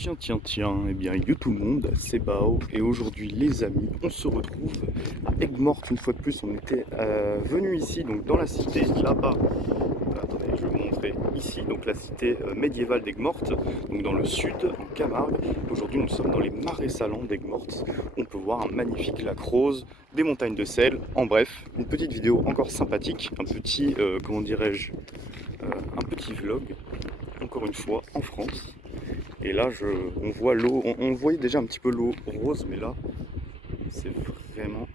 Tiens, eh bien yo tout le monde, c'est Bao et aujourd'hui les amis, on se retrouve à Aigues-Mortes une fois de plus. On était venu ici donc dans la cité là-bas. Attendez, je vais vous montrer ici donc la cité médiévale d'Aigues-Mortes, donc dans le sud en Camargue. Aujourd'hui nous sommes dans les marais salants d'Aigues-Mortes. On peut voir un magnifique lac rose, des montagnes de sel. En bref, une petite vidéo encore sympathique, un petit comment dirais-je, un petit vlog encore une fois en France. Et là, on voit l'eau, on voyait déjà un petit peu l'eau rose, mais là, c'est vraiment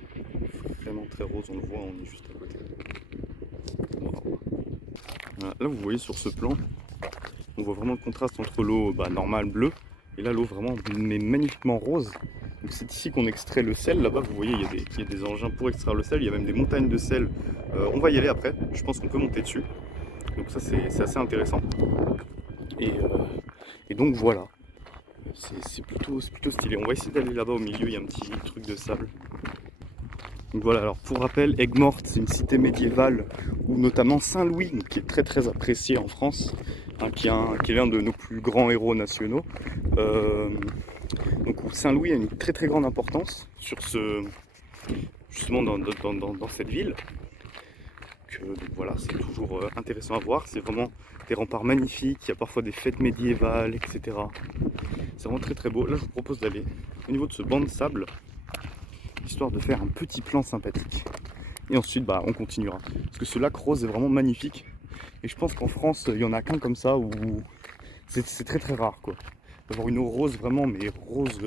très rose. On le voit, on est juste à côté. Wow. Voilà. Là, vous voyez sur ce plan, on voit vraiment le contraste entre l'eau normale bleue et là, l'eau vraiment mais magnifiquement rose. Donc c'est ici qu'on extrait le sel. Là-bas, vous voyez, il y a des engins pour extraire le sel. Il y a même des montagnes de sel. On va y aller après. Je pense qu'on peut monter dessus. Donc ça, c'est assez intéressant. Et, euh, et donc voilà. C'est plutôt stylé. On va essayer d'aller là-bas au milieu, il y a un petit truc de sable. Donc voilà, alors pour rappel, Aigues-Mortes, c'est une cité médiévale où notamment Saint-Louis, qui est très apprécié en France, hein, qui est l'un de nos plus grands héros nationaux. Euh, donc où Saint-Louis a une très grande importance sur justement dans cette ville. Donc voilà, c'est toujours intéressant à voir. C'est vraiment des remparts magnifiques, il y a parfois des fêtes médiévales, etc. C'est vraiment très beau. Là, je vous propose d'aller au niveau de ce banc de sable, histoire de faire un petit plan sympathique. Et ensuite, on continuera. Parce que ce lac rose est vraiment magnifique. Et je pense qu'en France, il n'y en a qu'un comme ça où c'est très rare, quoi. D'avoir une eau rose vraiment, mais rose,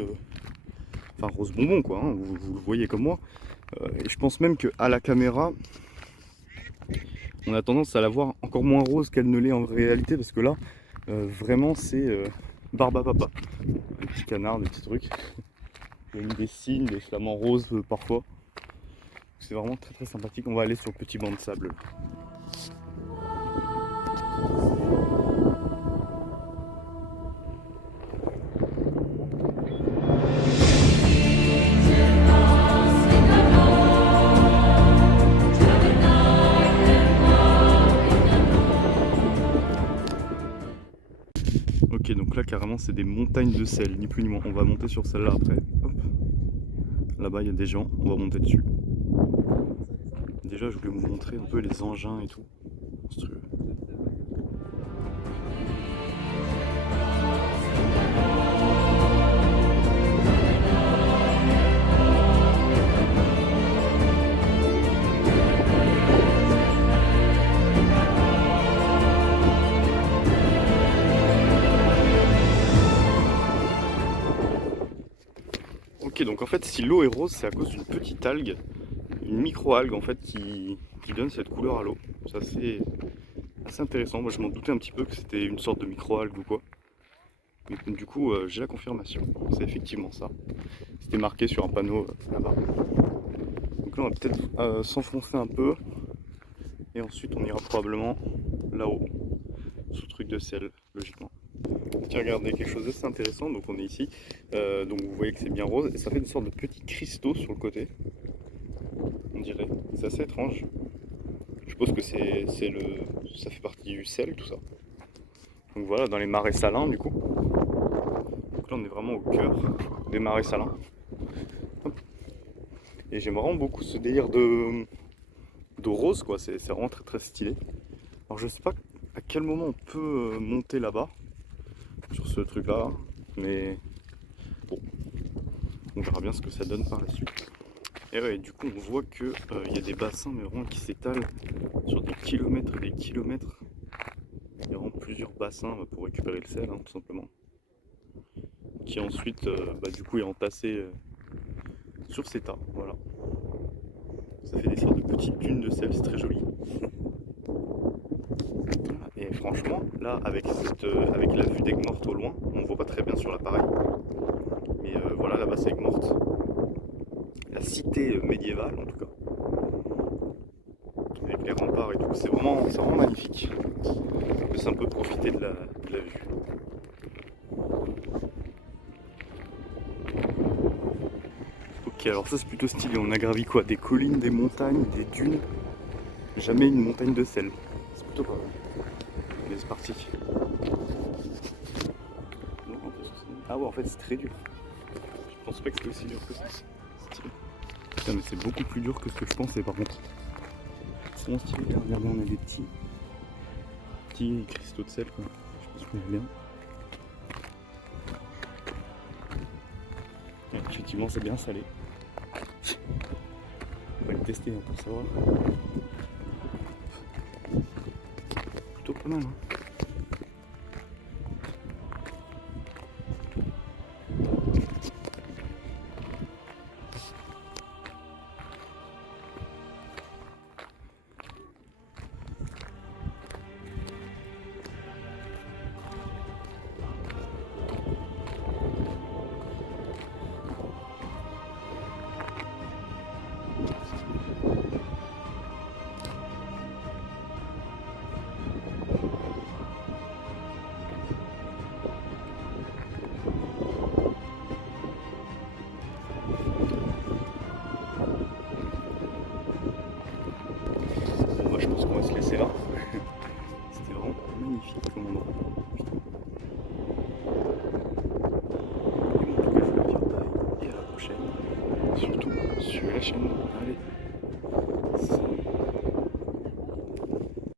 enfin rose bonbon, quoi. Hein, vous le voyez comme moi. Et je pense même qu'à la caméra, on a tendance à la voir encore moins rose qu'elle ne l'est en réalité, parce que là, vraiment, c'est barbe à papa. Des petits canards, des petits trucs. Il y a même des cygnes, des flamants roses parfois. C'est vraiment très sympathique. On va aller sur le petit banc de sable. Ok, donc là carrément c'est des montagnes de sel, ni plus ni moins. On va monter sur celle-là après. Hop. Là-bas il y a des gens, on va monter dessus. Déjà je voulais vous montrer un peu les engins et tout. Monstrueux. Ok, donc en fait si l'eau est rose, c'est à cause d'une petite algue, une micro-algue en fait qui donne cette couleur à l'eau. C'est assez intéressant. Moi je m'en doutais un petit peu que c'était une sorte de micro-algue ou quoi. Mais du coup j'ai la confirmation, c'est effectivement ça. C'était marqué sur un panneau là-bas. Donc là on va peut-être s'enfoncer un peu et ensuite on ira probablement là-haut, sous le truc de sel, logiquement. Tiens, regardez, quelque chose d'assez intéressant, donc on est ici, donc vous voyez que c'est bien rose, et ça fait une sorte de petits cristaux sur le côté, on dirait, c'est assez étrange. Je suppose que ça fait partie du sel, tout ça. Donc voilà, dans les marais salins du coup. Donc là on est vraiment au cœur des marais salins. Hop. Et j'aime vraiment beaucoup ce délire de rose, quoi, c'est vraiment très stylé. Alors je sais pas à quel moment on peut monter là-bas, sur ce truc là, mais bon, on verra bien ce que ça donne par la suite. Et ouais, du coup on voit que il y a des bassins mais vraiment qui s'étalent sur des kilomètres et des kilomètres. Il y a vraiment plusieurs bassins pour récupérer le sel, hein, tout simplement, qui ensuite du coup est entassé sur ces tas, voilà. Ça fait des sortes de petites dunes de sel, c'est très joli. Et franchement, là, avec la vue d'Aigues-Mortes au loin, on ne voit pas très bien sur l'appareil. Mais voilà, là-bas c'est Aigues-Mortes. La cité médiévale en tout cas. Avec les remparts et tout, c'est vraiment magnifique. On peut un peu profiter de la vue. Ok, alors ça c'est plutôt stylé. On a gravi quoi? Des collines, des montagnes, des dunes. Jamais une montagne de sel. C'est plutôt pas mal. Allez, c'est parti. Ah ouais, en fait, c'est très dur. Je pense pas que c'est aussi dur que ça. Stylé. Putain, mais c'est beaucoup plus dur que ce que je pensais par contre. C'est vraiment stylé. Là, regardez, on a des petits cristaux de sel, quoi. Je pense qu'on est bien. Et effectivement, c'est bien salé. On va le tester hein, pour savoir. Plutôt pas mal. Hein. Bon, moi, je pense qu'on va se laisser là. C'était vraiment magnifique comme endroit. Putain. Et bon, en tout cas, je vous dis bye et à la prochaine. Surtout sur la chaîne. Allez, salut.